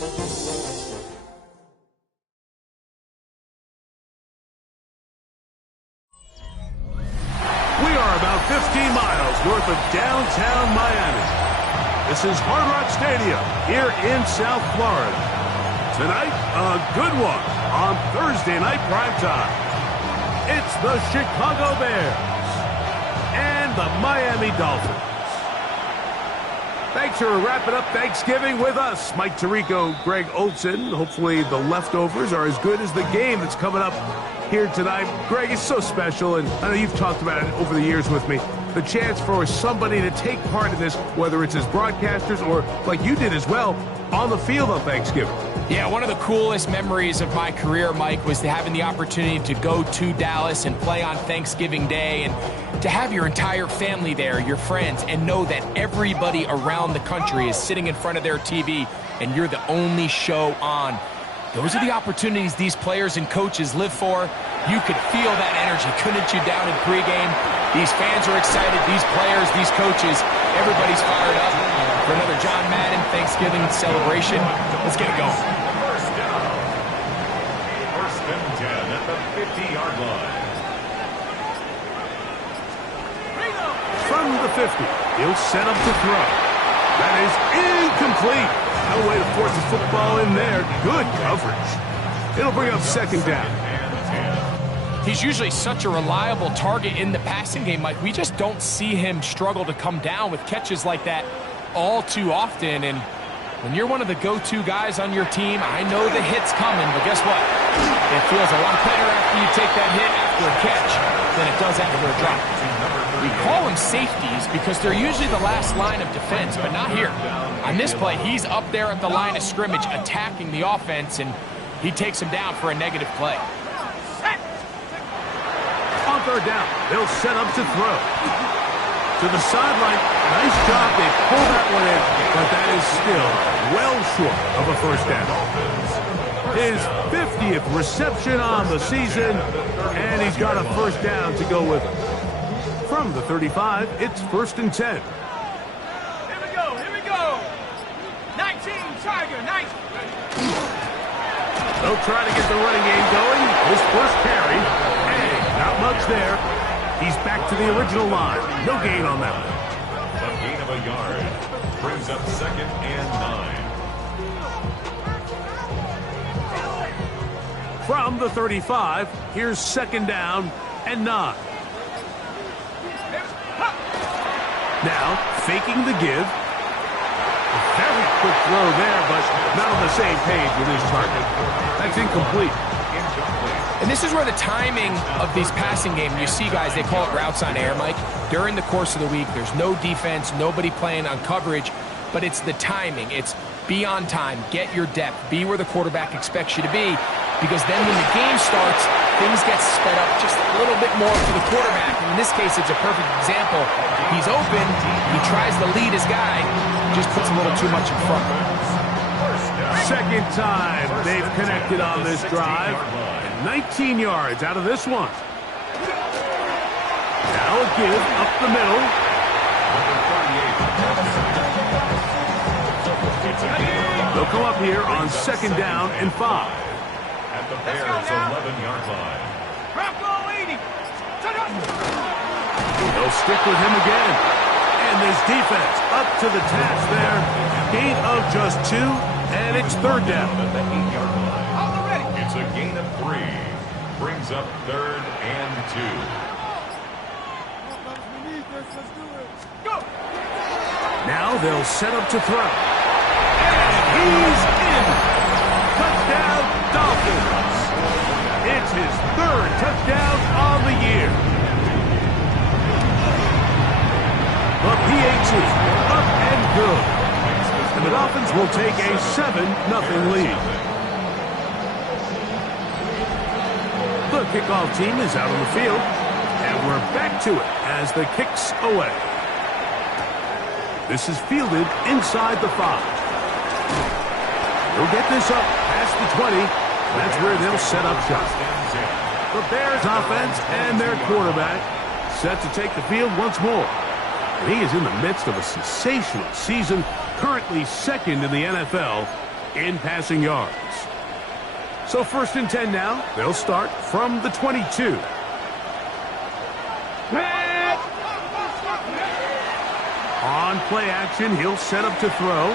We are about 15 miles north of downtown Miami. This is Hard Rock Stadium here in South Florida. Tonight, a good one on Thursday night primetime. It's the Chicago Bears and the Miami Dolphins. Thanks for wrapping up Thanksgiving with us. Mike Tirico, Greg Olson. Hopefully the leftovers are as good as the game that's coming up here tonight. Greg, it's so special, and I know you've talked about it over the years with me. The chance for somebody to take part in this, whether it's as broadcasters or, like you did as well, on the field on Thanksgiving. Yeah, one of the coolest memories of my career, Mike, was having the opportunity to go to Dallas and play on Thanksgiving Day and to have your entire family there, your friends, and know that everybody around the country is sitting in front of their TV and you're the only show on. Those are the opportunities these players and coaches live for. You could feel that energy, couldn't you, down in pregame? These fans are excited, these players, these coaches, everybody's fired up for another John Madden Thanksgiving celebration. Let's get it going. First and 10 at the 50-yard line. From the 50, he'll set up to throw. That is incomplete. No way to force the football in there. Good coverage. It'll bring up second down. He's usually such a reliable target in the passing game, Mike. We just don't see him struggle to come down with catches like that all too often. And when you're one of the go-to guys on your team, I know the hit's coming, but guess what? It feels a lot better after you take that hit after a catch than it does after a drop. We call them safeties because they're usually the last line of defense, but not here. On this play, he's up there at the line of scrimmage attacking the offense, and he takes him down for a negative play. On third down, they'll set up to throw. To the sideline, nice job. They pull that one in, but that is still well short of a first down. His 50th reception on the season, and he's got a first down to go with it. From the 35, it's first and 10. Here we go. 19, Tiger, 19. They'll try to get the running game going. His first carry, hey, not much there. He's back to the original line. No gain on that one. A gain of a yard brings up second and 9. From the 35, here's second down and 9. Now, faking the give. A very quick throw there, but not on the same page with his target. That's incomplete. And this is where the timing of these passing game, you see guys, they call it routes on air, Mike. During the course of the week, there's no defense, nobody playing on coverage, but it's the timing. It's be on time, get your depth, be where the quarterback expects you to be, because then when the game starts, things get sped up just a little bit more for the quarterback. In this case, it's a perfect example. He's open, he tries to lead his guy, just puts a little too much in front. Second time they've connected on this drive. 19 yards out of this one. Now a give up the middle. They'll come up here on second down and 5. At the Bears' 11-yard line. They'll stick with him again. And this defense up to the task there. Gain of just 2, and it's third down. It's a gain of 3. Brings up third and 2. Now they'll set up to throw. And he's in. Touchdown, Dolphins. It's his third touchdown on the year. The PAT up and good. And the Dolphins will take a 7-0 lead. The kickoff team is out on the field, and we're back to it as the kick's away. This is fielded inside the 5. They'll get this up past the 20. That's where they'll set up shop. The Bears offense and their quarterback set to take the field once more. He is in the midst of a sensational season, currently second in the NFL in passing yards. So 1st and 10 now. They'll start from the 22. On play action, he'll set up to throw.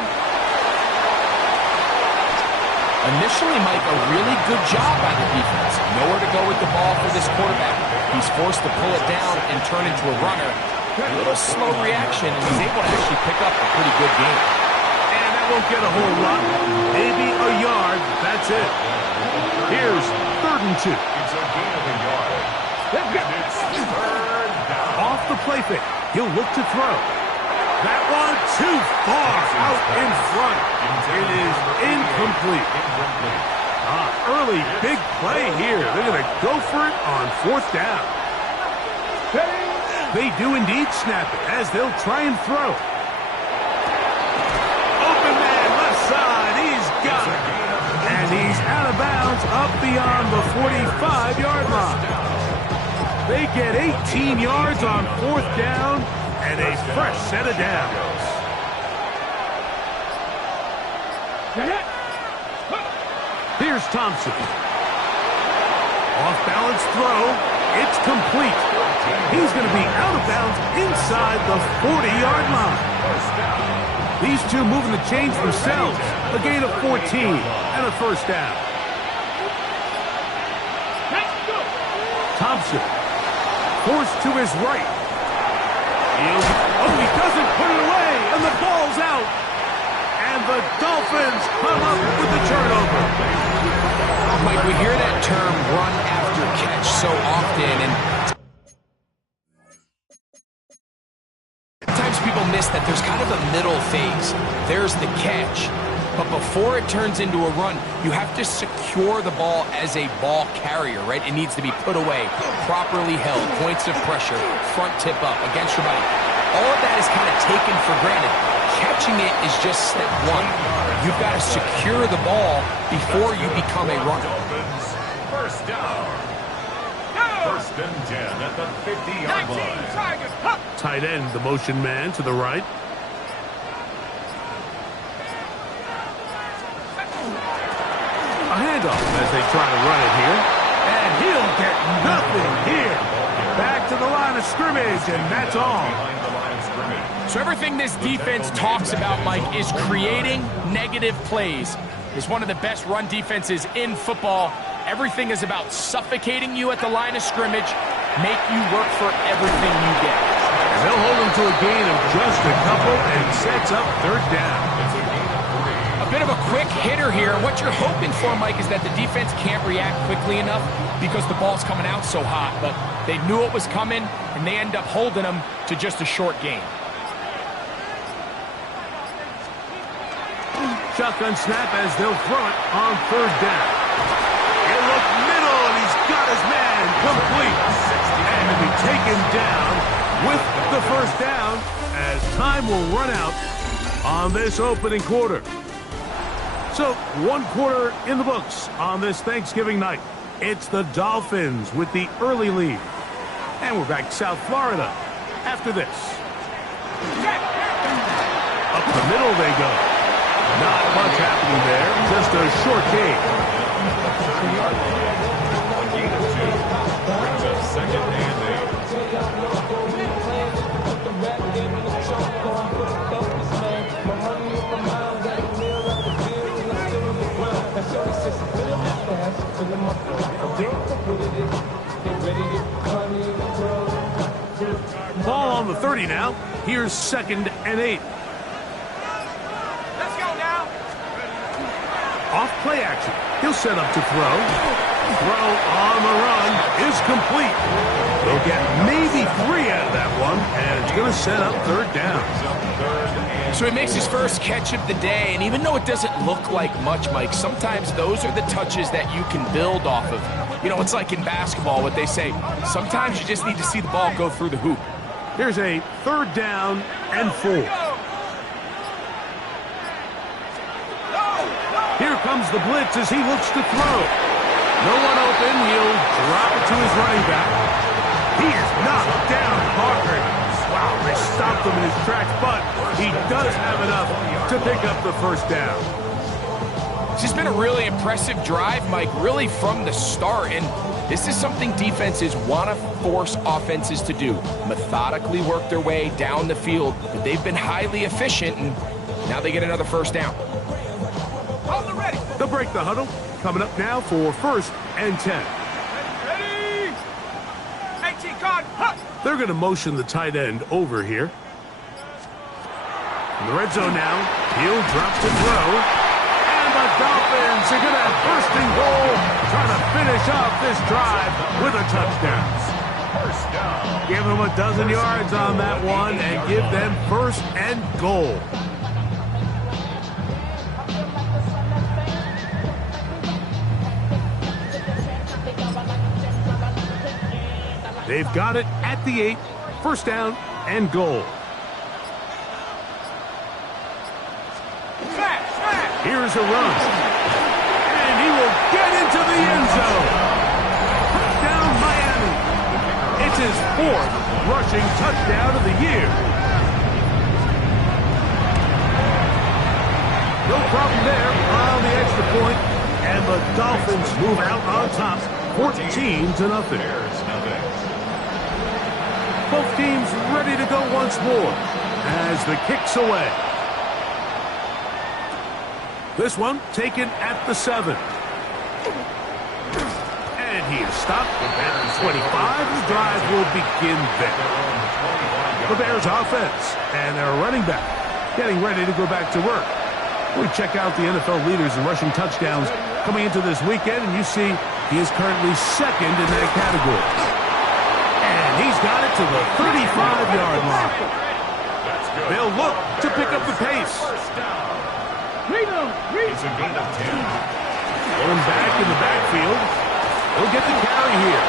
Initially, Mike, a really good job by the defense. Nowhere to go with the ball for this quarterback. He's forced to pull it down and turn into a runner. A little slow reaction, and he's able to actually pick up a pretty good game. And that won't get a whole lot. Maybe a yard. That's it. Here's 3rd and 2. It's a gain of a yard. And it's 3rd down. Off the play fake. He'll look to throw. That one too far out in front. It is incomplete. Early big play here. They're going to go for it on 4th down. They do indeed snap it as they'll try and throw. Open man left side. He's got it. And he's out of bounds up beyond the 45-yard line. They get 18 yards on 4th down. And a fresh set of downs. Here's Thompson. Off-balance throw. It's complete. He's going to be out of bounds inside the 40-yard line. These two moving the chains themselves. A gain of 14 and a 1st down. Thompson forced to his right. He doesn't put it away, and the ball's out. And the Dolphins come up with the turnover. Mike, we hear that term run after catch so often, and sometimes people miss that there's kind of a middle phase. There's the catch. But before it turns into a run, you have to secure the ball as a ball carrier, right? It needs to be put away, properly held, points of pressure, front tip up against your body. All of that is kind of taken for granted. Catching it is just step one. You've got to secure the ball before you become a runner. First down. 1st and 10 at the 50-yard line. Tight end, the motion man to the right. A handoff as they try to run it here. And he'll get nothing here. Back to the line of scrimmage, and that's all. Behind the line of scrimmage. So everything this defense talks about, Mike, is creating negative plays. It's one of the best run defenses in football. Everything is about suffocating you at the line of scrimmage, make you work for everything you get. And they'll hold him to a gain of just a couple and sets up 3rd down. It's a gain of 3. A bit of a quick hitter here. What you're hoping for, Mike, is that the defense can't react quickly enough because the ball's coming out so hot. But they knew it was coming, and they end up holding them to just a short gain. Shotgun snap as they'll throw it on 3rd down. He'll look middle, and he's got his man complete. And to be taken down with the 1st down as time will run out on this opening quarter. So 1 quarter in the books on this Thanksgiving night. It's the Dolphins with the early lead. And we're back to South Florida after this. Up the middle they go. Not much happening there, just a short gain. A gain of 2 brings up 2nd and 8. Ball on the 30 now. Here's 2nd and 8. Let's go now. Off play action. He'll set up to throw. Throw on the run is complete. They'll get maybe 3 out of that one, and it's going to set up 3rd down. So he makes his first catch of the day, and even though it doesn't look like much, Mike, sometimes those are the touches that you can build off of. You know, it's like in basketball, what they say, sometimes you just need to see the ball go through the hoop. Here's a 3rd down and 4. Here comes the blitz as he looks to throw. No one open. He'll drop it to his running back. He is knocked down hard. Wow, they stopped him in his tracks, but he does have enough to pick up the 1st down. This has been a really impressive drive, Mike, really from the start. And this is something defenses want to force offenses to do. Methodically work their way down the field, but they've been highly efficient, and now they get another first down. Hold it ready. They'll break the huddle. Coming up now for 1st and 10. Ready. 18 card. Huh. They're going to motion the tight end over here. In the red zone now. He'll drop to throw. And the Dolphins are going to have first and goal, trying to finish off this drive with a touchdown. First down. Give them a dozen yards on that one and give them first and goal. They've got it at the 8. First down and goal. Here's a run. And he will get into the end zone. Touchdown, Miami. It's his 4th rushing touchdown of the year. No problem there on the extra point. And the Dolphins move out on top, 14-0. Both teams ready to go once more as the kick's away. This one taken at the 7. And he is stopped at the 25. The drive will begin there. The Bears offense and their running back getting ready to go back to work. We check out the NFL leaders in rushing touchdowns coming into this weekend, and you see he is currently 2nd in that category. And he's got it to the 35-yard line. They'll look to pick up the pace. It's a gain of 10. Going back in the backfield. He'll get the carry here.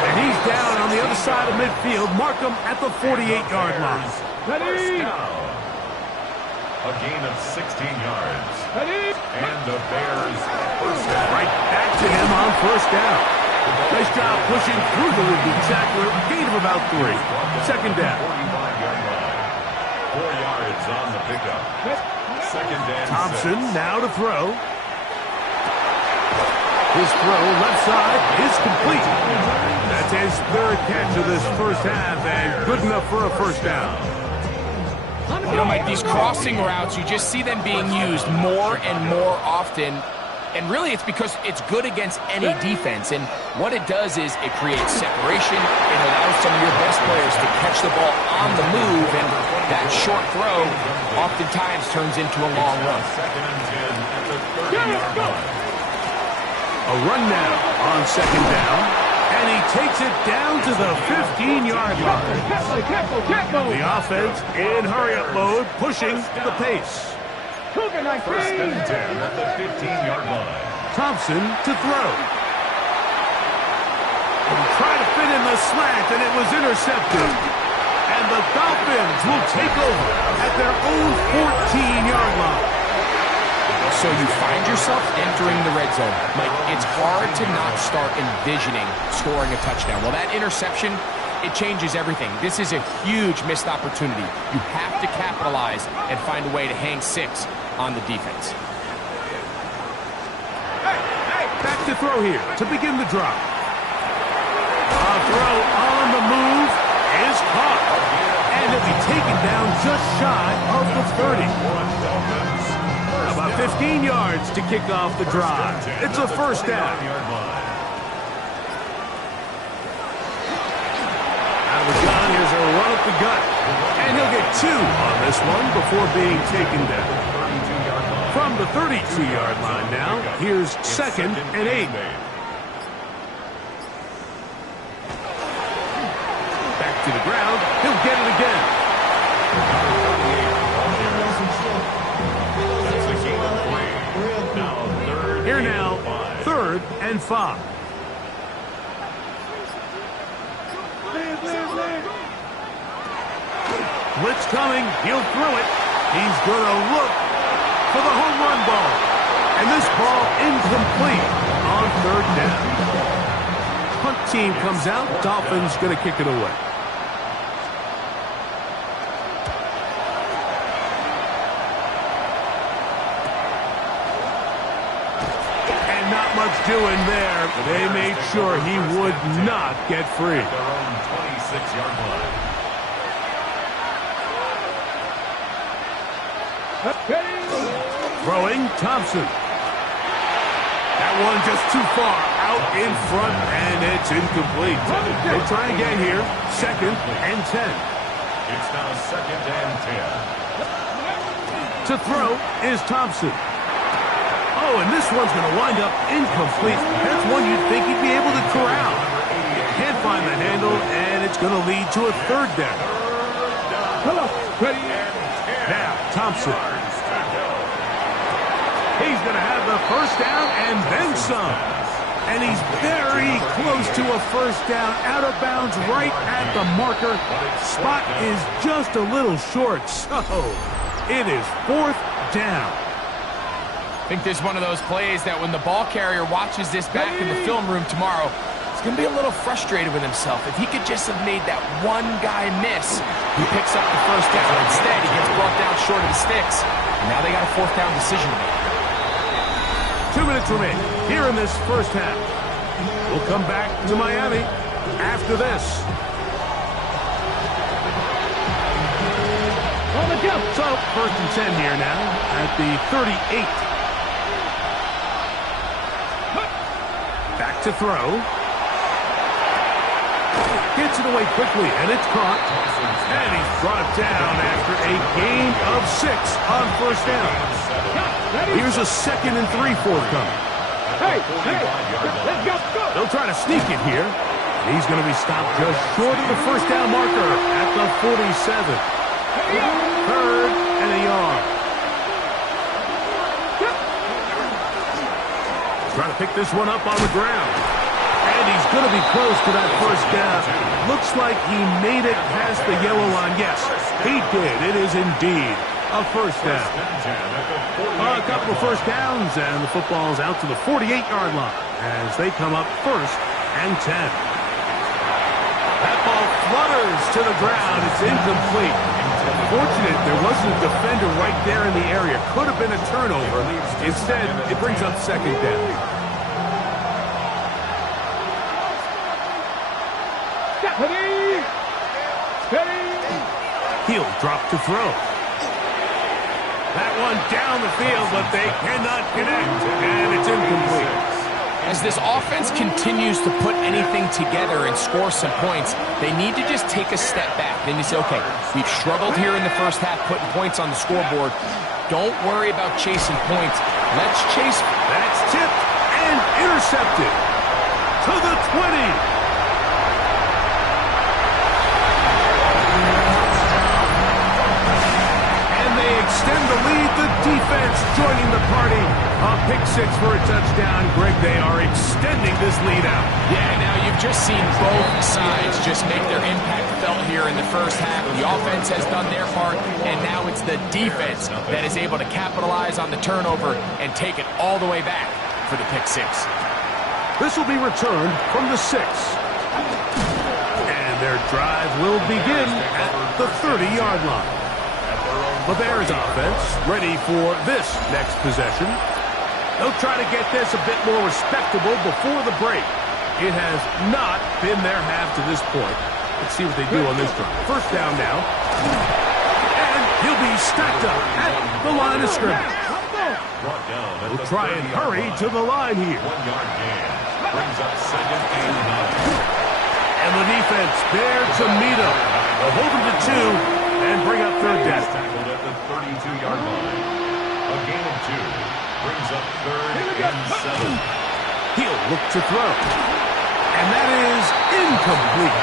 And he's down on the other side of midfield. Mark him at the 48-yard line. First down. A gain of 16 yards. And the Bears first down. Right back to him on first down. Nice job pushing through the would-be tackler. Gain of about 3. Second down. 45-yard line. 4 yards on the pickup. Second and Thompson 6. now to throw. His throw left side is complete. That's his 3rd catch of this first half and good enough for a first down. You know, Mike, these crossing routes, you just see them being used more and more often. And really, it's because it's good against any defense. And what it does is it creates separation. It allows some of your best players to catch the ball on the move. And that short throw oftentimes turns into a long run. Second and 10 at the 30-yard line. A run now on second down. And he takes it down to the 15-yard line. The offense in hurry-up mode, pushing the pace. First and 10 at the 15-yard line. Thompson to throw. And try to fit in the slant, and it was intercepted. And the Dolphins will take over at their own 14-yard line. So you find yourself entering the red zone. Mike, it's hard to not start envisioning scoring a touchdown. Well, that interception, it changes everything. This is a huge missed opportunity. You have to capitalize and find a way to hang 6 on the defense. Back to throw here to begin the drop. A throw on the move is caught. And he'll be taken down just shy of the 30. About 15 yards to kick off the drive. It's a first down. Out of the gun, here's a run up the gut. And he'll get 2 on this one before being taken down. From the 32-yard line now, here's 2nd and 8. Back to the ground. He'll get it again. Here now, 3rd and 5. Blitz coming. He'll throw it. He's going to look for the home run ball. And this ball incomplete on 3rd down. Punt team comes out. Dolphins going to kick it away. And not much doing there. They made sure he would not get free. At their own 26-yard line. Throwing, Thompson. That one just too far out in front, and it's incomplete. They'll try again here. 2nd and 10. It's now 2nd and 10. To throw is Thompson. Oh, and this one's going to wind up incomplete. That's one you'd think he'd be able to corral. Can't find the handle, and it's going to lead to a 3rd down. Now, Thompson. He's going to have the 1st down and then some. And he's very close to a 1st down, out of bounds right at the marker. Spot is just a little short, so it is 4th down. I think there's one of those plays that when the ball carrier watches this back in the film room tomorrow, he's going to be a little frustrated with himself. If he could just have made that one guy miss, he picks up the 1st down. Instead, he gets brought down short of the sticks. And now they got a 4th down decision to make. 2 minutes remain here in this 1st half. We'll come back to Miami after this. So, 1st and 10 here now at the 38. Back to throw. Gets it away quickly, and it's caught. And he's brought down after a gain of 6 on 1st down. Here's a 2nd and 3 forthcoming. Let's go. They'll try to sneak it here. He's going to be stopped just short of the 1st down marker at the 47. 3rd and a yard. Trying to pick this one up on the ground. And he's going to be close to that 1st down. Looks like he made it past the yellow line. Yes, he did. It is indeed a 1st down. A couple of 1st downs, and the football's out to the 48-yard line as they come up 1st and 10. That ball flutters to the ground. It's incomplete. Fortunate there wasn't a defender right there in the area. Could have been a turnover. Instead, it brings up 2nd down. He'll drop to throw. That one down the field, but they cannot connect, and it's incomplete. As this offense continues to put anything together and score some points, they need to just take a step back. Then you say, okay, we've struggled here in the 1st half putting points on the scoreboard. Don't worry about chasing points. Let's chase. That's tipped and intercepted to the 20. Extend the lead, the defense joining the party. A pick 6 for a touchdown. Greg, they are extending this lead out. Yeah, now you've just seen both sides just make their impact felt here in the 1st half. The offense has done their part, and now it's the defense that is able to capitalize on the turnover and take it all the way back for the pick 6. This will be returned from the 6. And their drive will begin at the 30-yard line. The Bears offense ready for this next possession. They'll try to get this a bit more respectable before the break. It has not been their half to this point. Let's see what they do on this drive. 1st down now. And he'll be stacked up at the line of scrimmage. We'll try and hurry to the line here. 1-yard gain. Brings up 2nd and 9. And the defense there to meet him. They'll hold him to 2 and bring up 3rd down. Tackled at the 32-yard line. A gain of 2 brings up 3rd and 7. He'll look to throw. And that is incomplete.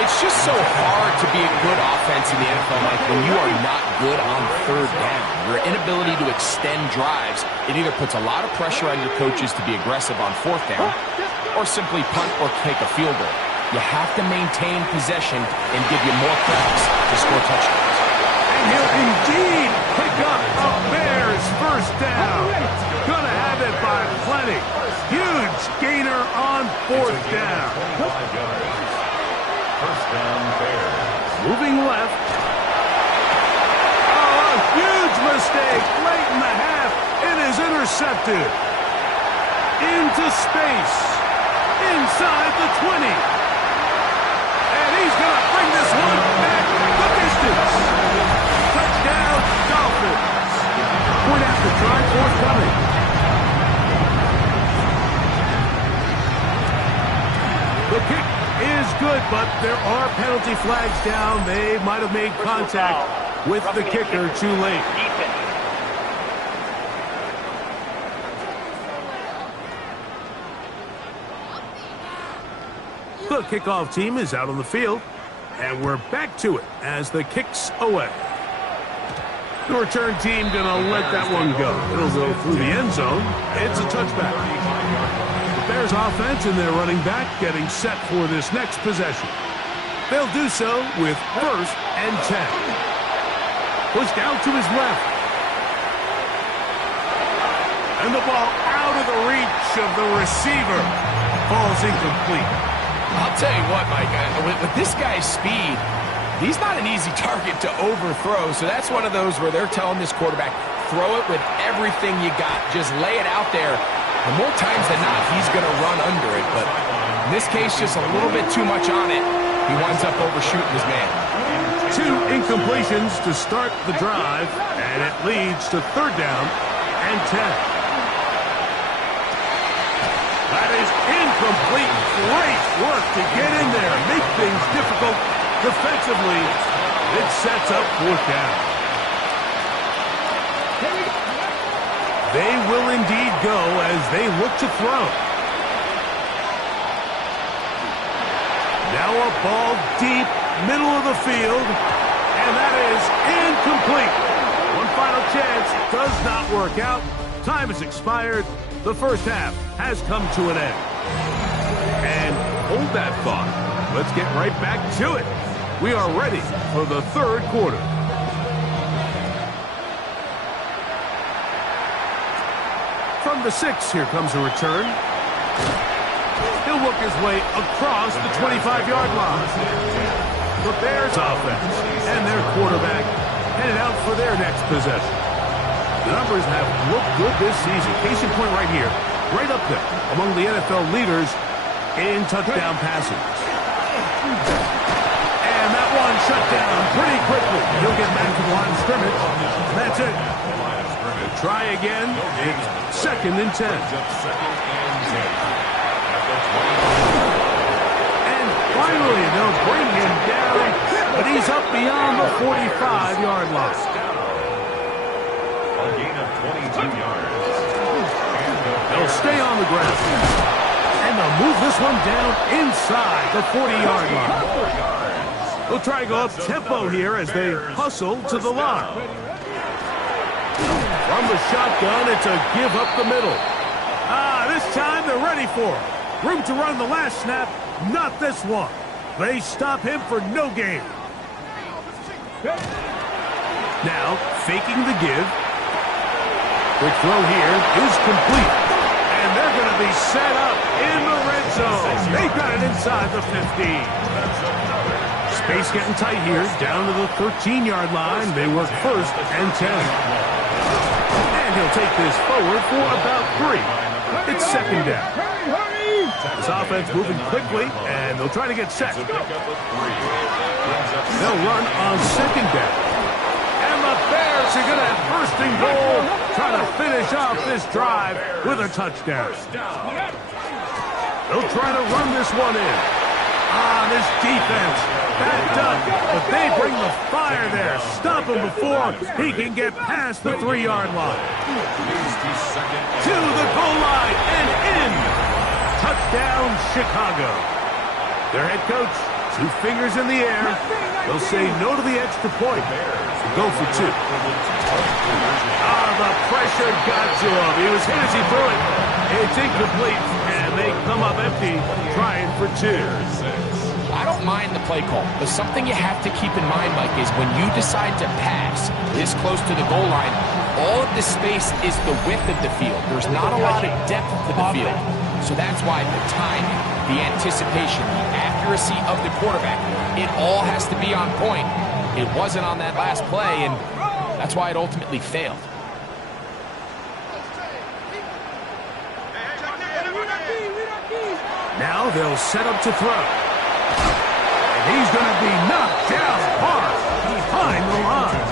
It's just so hard to be a good offense in the NFL, Mike, when you are not good on 3rd down. Your inability to extend drives, it either puts a lot of pressure on your coaches to be aggressive on 4th down or simply punt or take a field goal. You have to maintain possession and give you more points to score touchdowns. And he'll indeed pick up a Bears 1st down. Gonna have it by plenty. Huge gainer on 4th down. 25 yards. 1st down, Bears. Moving left. Oh, a huge mistake late in the half. It is intercepted. into space. Inside the 20. And he's going to bring this one back the distance. Touchdown, Dolphins. Point after try forthcoming. The kick is good, but there are penalty flags down. They might have made contact with the kicker too late. The kickoff team is out on the field, and we're back to it as the kick's away. The return team going to let that one go. It'll go through the end zone. It's a touchback. The Bears offense and their running back getting set for this next possession. They'll do so with 1st and 10. Pushed out to his left. And the ball out of the reach of the receiver. Falls incomplete. I'll tell you what, Mike, with this guy's speed, he's not an easy target to overthrow. So that's one of those where they're telling this quarterback, throw it with everything you got. Just lay it out there. And more times than not, he's going to run under it. But in this case, just a little bit too much on it. He winds up overshooting his man. 2 incompletions to start the drive, and it leads to 3rd down and 10. That is incomplete. Great work to get in there. Make things difficult defensively. It sets up 4th down. They will indeed go as they look to throw. Now a ball deep, middle of the field, and that is incomplete. One final chance, does not work out. Time has expired. The first half has come to an end. And hold that thought. Let's get right back to it. We are ready for the 3rd quarter. From the 6, here comes a return. He'll work his way across the 25-yard line. The Bears offense and their quarterback headed out for their next possession. The numbers have looked good this season. Case in point right here, right up there among the NFL leaders in touchdown passes. And that one shut down pretty quickly. He'll get back to the line of scrimmage. That's it. Try again. It's 2nd and 10. And finally, they'll bring him down, but he's up beyond the 45-yard line. A gain of 22 yards. They'll stay on the ground. And they'll move this one down inside the 40-yard line. They'll try to go up-tempo here as they hustle to the line. From the shotgun, it's a give up the middle. This time they're ready for it. Room to run the last snap, not this one. They stop him for no gain. Now, faking the give. Quick throw here is complete. And they're going to be set up in the red zone. They've got it inside the 15. Space getting tight here, down to the 13-yard line. They work 1st and 10. And he'll take this forward for about 3. It's 2nd down. This offense moving quickly, and they'll try to get set. They'll run on 2nd down. And the Bears are going to have 1st and goal, trying to finish off this drive with a touchdown. They'll try to run this one in. This defense, backed up, but they bring the fire there. Stop him before he can get past the 3-yard line. To the goal line and in. Touchdown, Chicago. Their head coach, 2 fingers in the air. They'll say no to the extra point. Go for 2. The pressure got to him. He was hit as he threw it. It's incomplete, and they come up empty, trying for 2. I don't mind the play call, but something you have to keep in mind, Mike, is when you decide to pass this close to the goal line, all of the space is the width of the field. There's not a lot of depth to the field. So that's why the timing, the anticipation, the accuracy of the quarterback, it all has to be on point. It wasn't on that last play, and that's why it ultimately failed. Now they'll set up to throw. And he's going to be knocked down hard behind the line.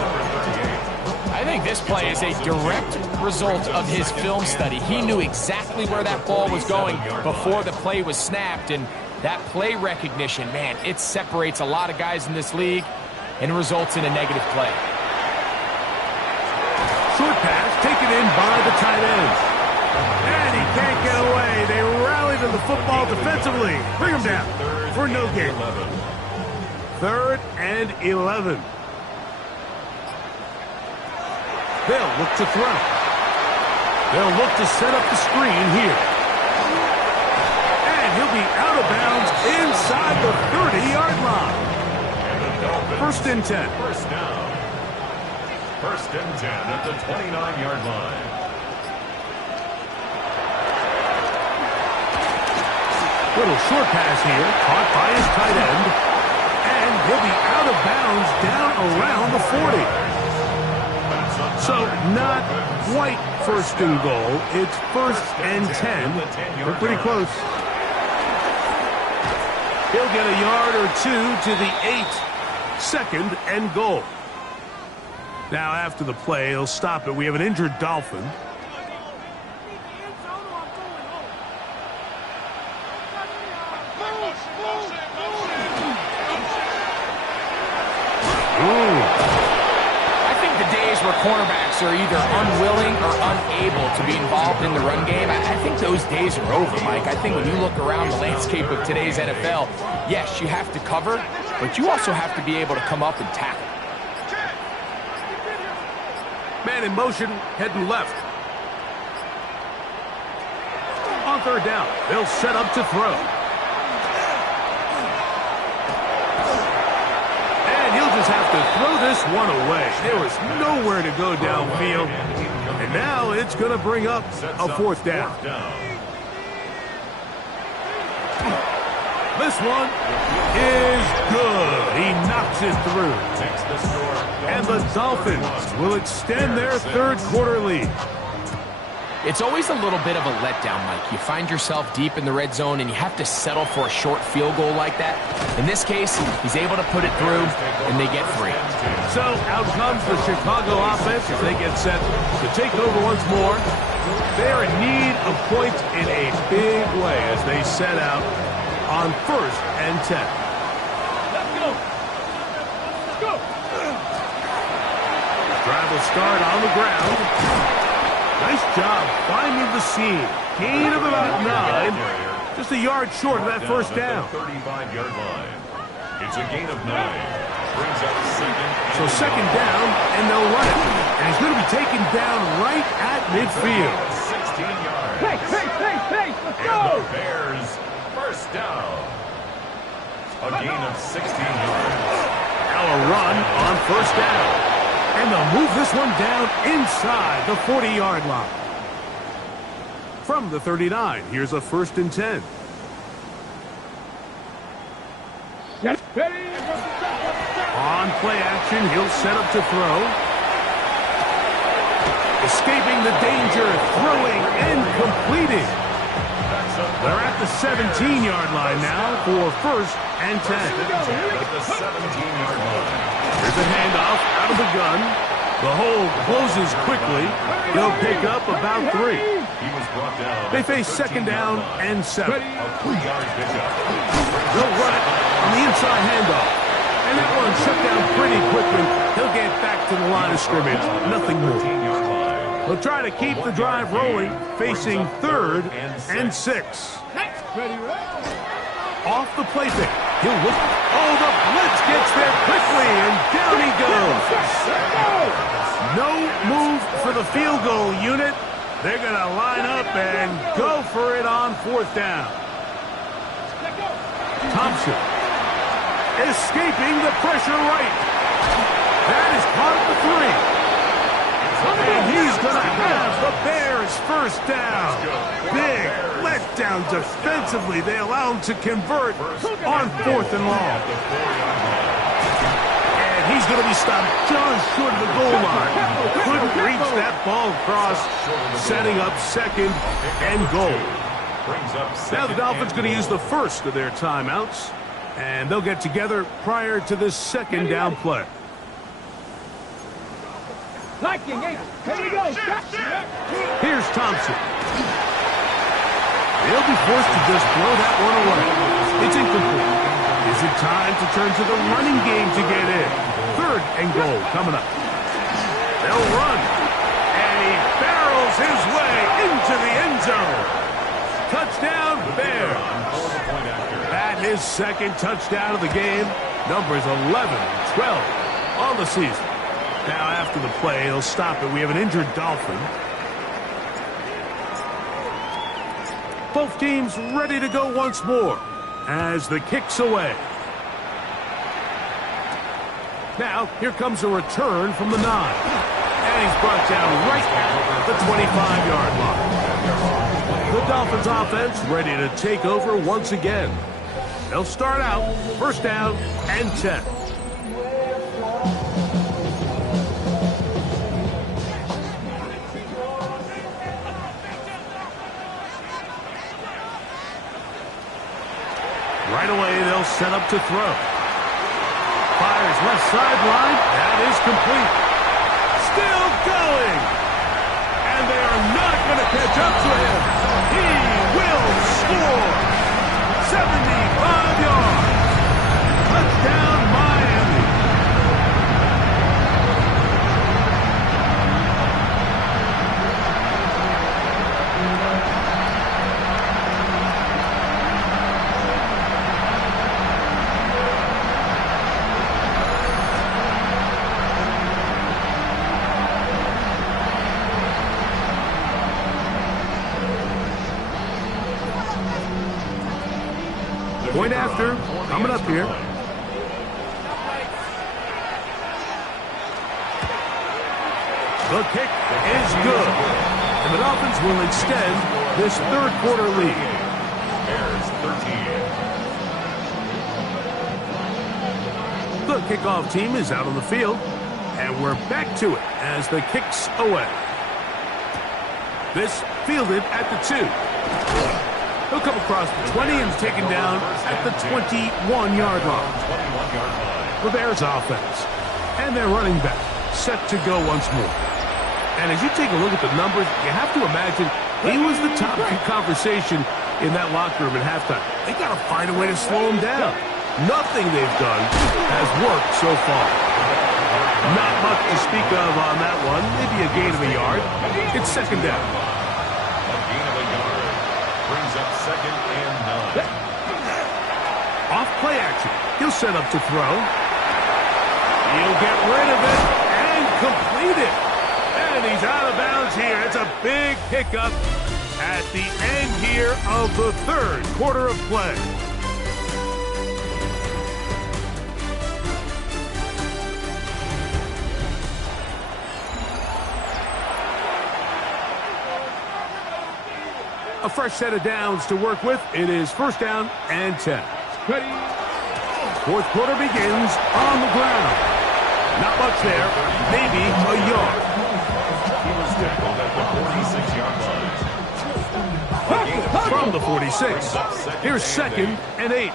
I think this play is a direct result of his film study. He knew exactly where that ball was going before the play was snapped, and that play recognition, man, it separates a lot of guys in this league and results in a negative play. Short pass taken in by the tight end. And he can't get away. They rally to the football defensively. Bring him down for no gain. 3rd and 11. They'll look to throw. They'll look to set up the screen here. And he'll be out of bounds inside the 30-yard line. 1st and 10. First down. 1st and 10 at the 29-yard line. Little short pass here, caught by his tight end. And he'll be out of bounds down around the 40. So not quite 1st and goal. It's 1st and 10. We're pretty close. He'll get a yard or two to the 8. 2nd and goal. Now after the play, he'll stop it. We have an injured Dolphin. Where cornerbacks are either unwilling or unable to be involved in the run game, I think those days are over, Mike. I think when you look around the landscape of today's NFL, yes, you have to cover, but you also have to be able to come up and tackle. Man in motion, heading left. On 3rd down, they'll set up to throw. Just have to throw this one away. There was nowhere to go downfield. And now it's going to bring up a 4th down. This one is good. He knocks it through. And the Dolphins will extend their 3rd quarter lead. It's always a little bit of a letdown, Mike. You find yourself deep in the red zone, and you have to settle for a short field goal like that. In this case, he's able to put it through, and they get 3. So out comes the Chicago offense as they get set to take over once more. They're in need of points in a big way as they set out on 1st and 10. Let's go. Let's go. Drive will start on the ground. Nice job finding the seam. Gain of about 9. Just a yard short of that 1st down. 35-yard line. It's a gain of 9. Brings up 2nd. So 2nd down, and they'll run it. And he's going to be taken down right at midfield. 16 yards. Hey, let's go. And the Bears, 1st down. A gain of 16 yards. Now a run on 1st down. And they'll move this one down inside the 40-yard line. From the 39, here's a 1st and 10. On play action, he'll set up to throw. Escaping the danger, throwing and completing. They're at the 17-yard line now for 1st and 10. At the 17-yard line. Here's a handoff out of the gun. The hole closes quickly. He'll pick up about 3. He was brought down. They face 2nd down and 7. A 3-yard pickup. They'll run it on the inside handoff. And that one shut down pretty quickly. He'll get back to the line of scrimmage. Nothing more. They'll try to keep the drive rolling, facing 3rd and 6. Off the play pick. He'll look. Oh, the blitz gets there quickly, and down he goes. No move for the field goal unit. They're going to line up and go for it on 4th down. Thompson escaping the pressure right. That is caught at the 3. And he's going to have the Bears 1st down. Big letdown defensively. They allow him to convert on 4th and long. And he's going to be stopped just short of the goal line. Couldn't reach that ball across, setting up 2nd and goal. brings up Now the second Dolphins and going to use goal. the first of their timeouts, and they'll get together prior to this second down play. Liking it. Here we go. Stop. Here's Thompson. They'll be forced to just throw that one away. It's incomplete. Is it time to turn to the running game to get in? Third and goal coming up. They'll run, and he barrels his way into the end zone. Touchdown, Bears. That his second touchdown of the game. Numbers 11 and 12 on the season. Now after the play, they'll stop it. We have an injured Dolphin. Both teams ready to go once more as the kick's away. Now, here comes a return from the 9. And he's brought down right at the 25-yard line. The Dolphins offense ready to take over once again. They'll start out first down and 10. Right away, they'll set up to throw. Fires left sideline. That is complete. Still going. And they are not going to catch up to him. He will score. 75 yards. Touchdown, Miami. Point after, coming up here. The kick is good. And the Dolphins will extend this third quarter lead. Bears 13. The kickoff team is out on the field. And we're back to it as the kick's away. This fielded at the 2. He'll come across the 20 and is taken down at the 21-yard line. The Bears offense and their running back set to go once more. And as you take a look at the numbers, you have to imagine he was the topic of conversation in that locker room at halftime. They got to find a way to slow him down. Nothing they've done has worked so far. Not much to speak of on that one. Maybe a gain of a yard. It's second down. A gain of a yard brings up second and 9. Off play action. He'll set up to throw. He'll get rid of it and complete it. And he's out of bounds here. It's a big pickup at the end here of the third quarter of play. A fresh set of downs to work with. It is first down and 10. Ready. Fourth quarter begins on the ground. Not much there. Maybe a yard. He was tackled at the 46-yard line. From the 46. Here's second and 8.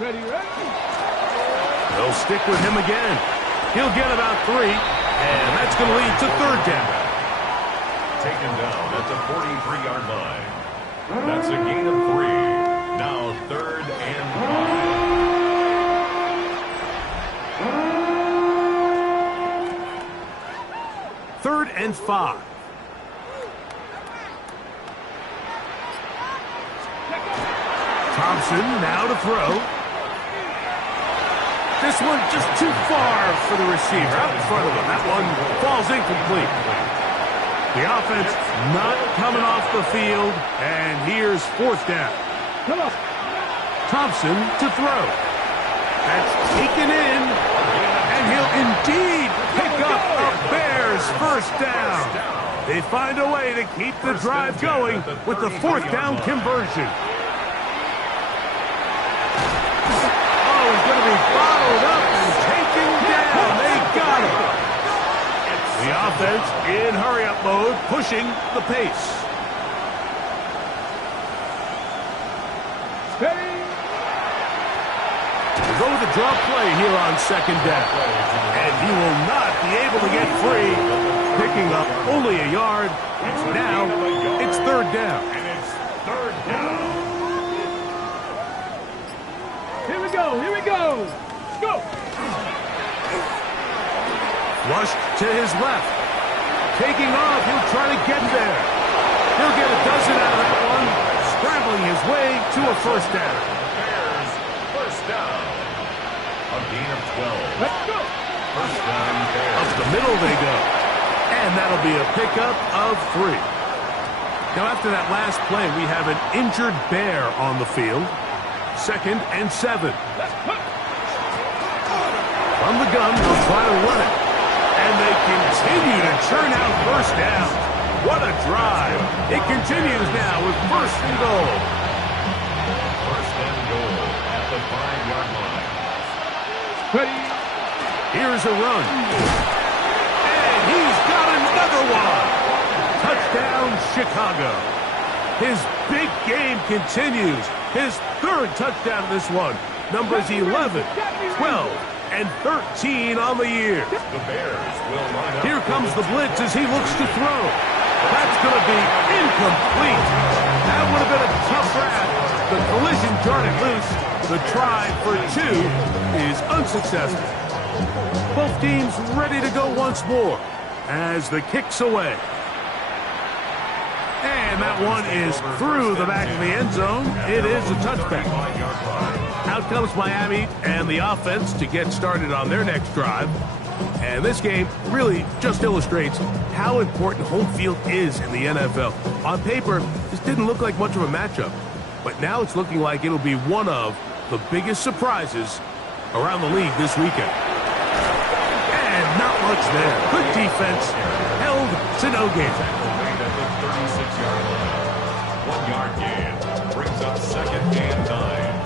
Ready, ready. They'll stick with him again. He'll get about 3, and that's going to lead to third down. Taken down at the 43-yard line. That's a gain of 3. Now third and 5. Third and 5. Thompson now to throw. This one just too far for the receiver out in front of him. That one falls incomplete. The offense not coming off the field, and here's fourth down. Thompson to throw. That's taken in, and he'll indeed pick up a Bears first down. They find a way to keep the drive going with the fourth down conversion. offense in hurry-up mode, pushing the pace. Steady. We'll go with the draw play here on second down. And he will not be able to get free, picking up only a yard. Now it's third down. And it's third down. Here we go. Here we go. Go. Rushed to his left. Taking off, he'll try to get there. He'll get a dozen out of that one, scrambling his way to a first down. Bears, first down. A gain of 12. Let's go. First down, Bears. Up the middle they go. And that'll be a pickup of 3. Now after that last play, we have an injured Bear on the field. 2nd and 7. From the gun, they'll try to run it. And they continue to churn out first down. What a drive. It continues now with first and goal. First and goal at the 5-yard line. Ready. Here's a run. And he's got another one. Touchdown, Chicago. His big game continues. His 3rd touchdown in this one. Numbers 11, 12, and 13 on the year. The Bears will line up. Here comes the blitz as he looks to throw. That's going to be incomplete. That would have been a tough grab. The collision jarred it loose. The try for 2 is unsuccessful. Both teams ready to go once more as the kick's away. And that one is through the back of the end zone. It is a touchback. Out comes Miami and the offense to get started on their next drive. And this game really just illustrates how important home field is in the NFL. On paper, this didn't look like much of a matchup. But now it's looking like it'll be one of the biggest surprises around the league this weekend. And not much there. Good defense. Held to no gain. At the 36-yard line. 1-yard gain brings up 2nd and 9.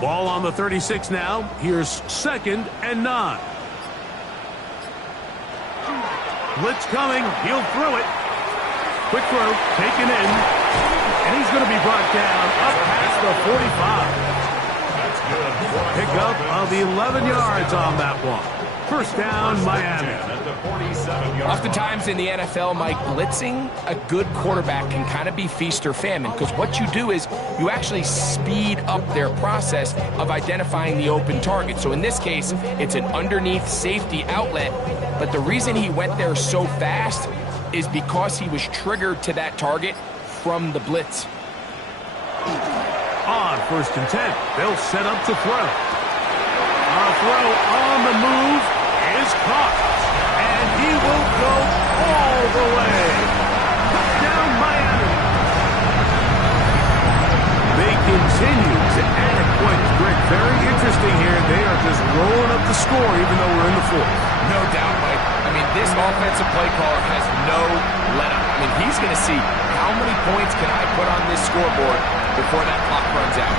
Ball on the 36 now. Here's 2nd and 9. Blitz coming. He'll throw it. Quick throw, taken in. And he's going to be brought down up past the 45. That's good. Pickup of 11 yards on that one. First down, Miami. At the 47-yard line. Oftentimes in the NFL, Mike, blitzing a good quarterback can kind of be feast or famine, because what you do is you actually speed up their process of identifying the open target. So in this case, it's an underneath safety outlet, but the reason he went there so fast is because he was triggered to that target from the blitz. On 1st and 10, they'll set up to throw. A throw on the move is caught. And he will go all the way. Touchdown, Miami. They continue to add points. Greg, very interesting here. They are just rolling up the score even though we're in the 4th. No doubt, Mike. I mean, this offensive play caller has no let-up. I mean, he's going to see how many points can I put on this scoreboard before that clock runs out.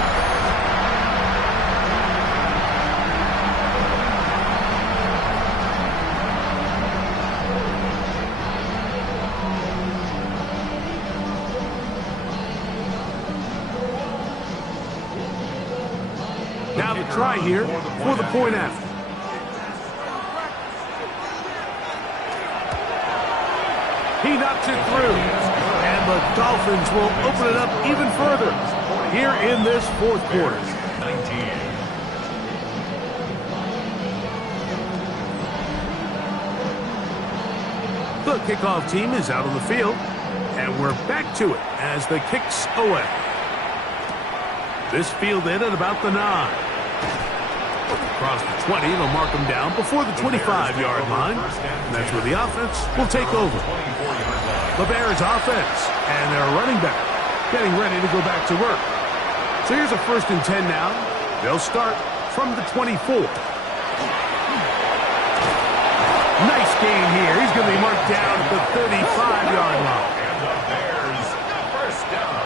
Now the try here for the point after. He knocks it through. And the Dolphins will open it up even further here in this 4th quarter. 19. The kickoff team is out on the field. And we're back to it as the kick's away. This fielded at about the 9. Across the 20, they'll mark them down before the 25-yard line. And that's where the offense will take over. The Bears offense and their running back getting ready to go back to work. So here's a 1st and 10 now. They'll start from the 24. Nice gain here. He's going to be marked down at the 35-yard line. And the Bears first down.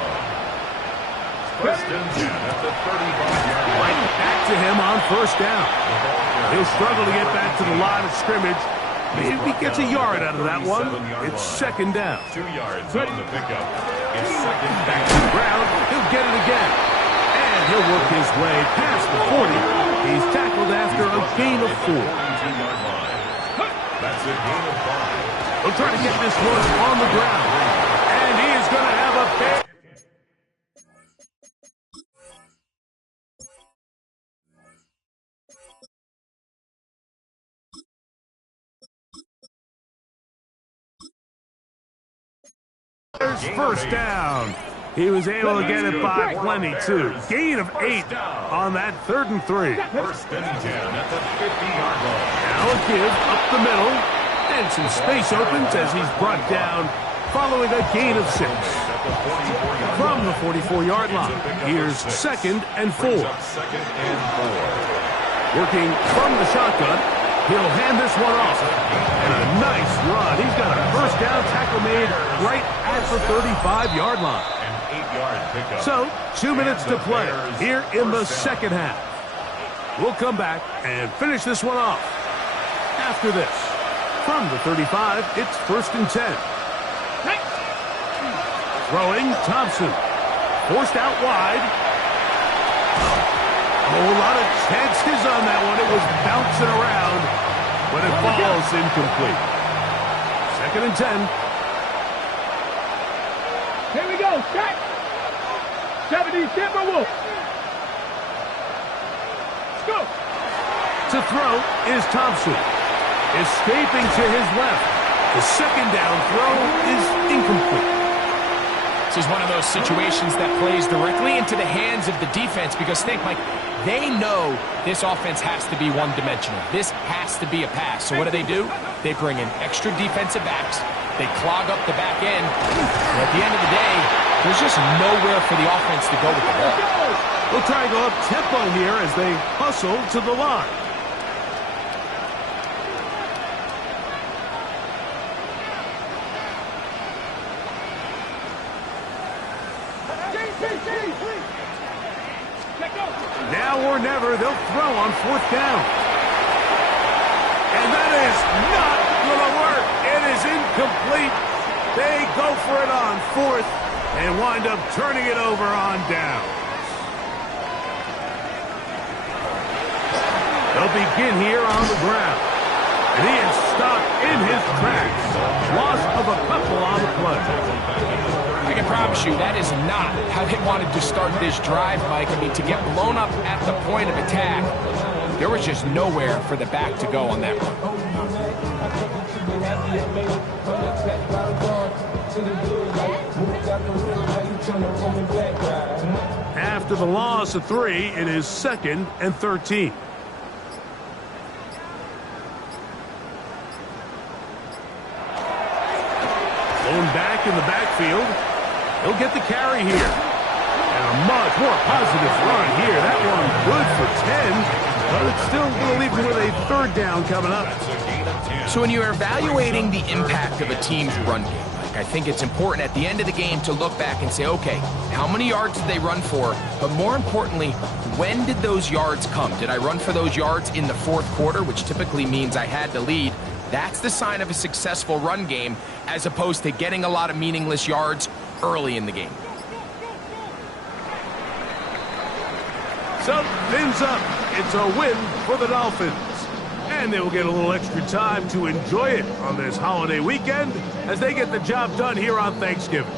1st and 10 at the 35-yard line. Right back to him on 1st down. The ball He'll struggle to get back to the line of scrimmage. Maybe he gets a yard out of that one. It's second down. 2 yards on the pickup. It's second Back down. to the ground. He'll get it again. And he'll work his way past the 40. He's tackled after a gain of 4. 42-yard line. That's a gain of 5. He'll try to get this one on the ground. And he is going to have a big... There's first down. He was able to get it by plenty, too. Gain of 8 on that 3rd and 3. First and 10 at the 50-yard line. Now a give up the middle. And some space opens as he's brought down following a gain of 6. From the 44-yard line, here's 2nd and 4. Second and 4. Working from the shotgun, he'll hand this one off. And a nice run. He's got a first down tackle made right at the 35-yard line. An 8-yard pickup. So, 2 minutes to play here in the second half. We'll come back and finish this one off. After this, from the 35, it's 1st and 10. Throwing, Thompson. Forced out wide. A whole lot of chances on that one. It was bouncing around, but it falls incomplete. 2nd and 10. Here we go. Check. 70, Timberwolf. Let's go. To throw is Thompson. Escaping to his left. The second down throw is incomplete. This is one of those situations that plays directly into the hands of the defense because think, Mike, they know this offense has to be one-dimensional. This has to be a pass. So what do? They bring in extra defensive backs. They clog up the back end. And at the end of the day, there's just nowhere for the offense to go with the ball. We'll try and go up tempo here as they hustle to the line. Now or never, they'll throw on 4th down. And that is not going to work. It is incomplete. They go for it on 4th and wind up turning it over on down. They'll begin here on the ground. And he is stopped in his tracks. Loss of a couple on the play. I can promise you that is not how they wanted to start this drive, Mike. I mean, to get blown up at the point of attack, there was just nowhere for the back to go on that run. After the loss of 3, it is 2nd and 13. Thrown back in the backfield. He'll get the carry here. And a much more positive run here. That one good for 10, but it's still going to leave him with a 3rd down coming up. So when you're evaluating the impact of a team's run game, Mike, I think it's important at the end of the game to look back and say, okay, how many yards did they run for? But more importantly, when did those yards come? Did I run for those yards in the 4th quarter, which typically means I had to lead? That's the sign of a successful run game, as opposed to getting a lot of meaningless yards early in the game. So, fins up. It's a win for the Dolphins. And they will get a little extra time to enjoy it on this holiday weekend as they get the job done here on Thanksgiving.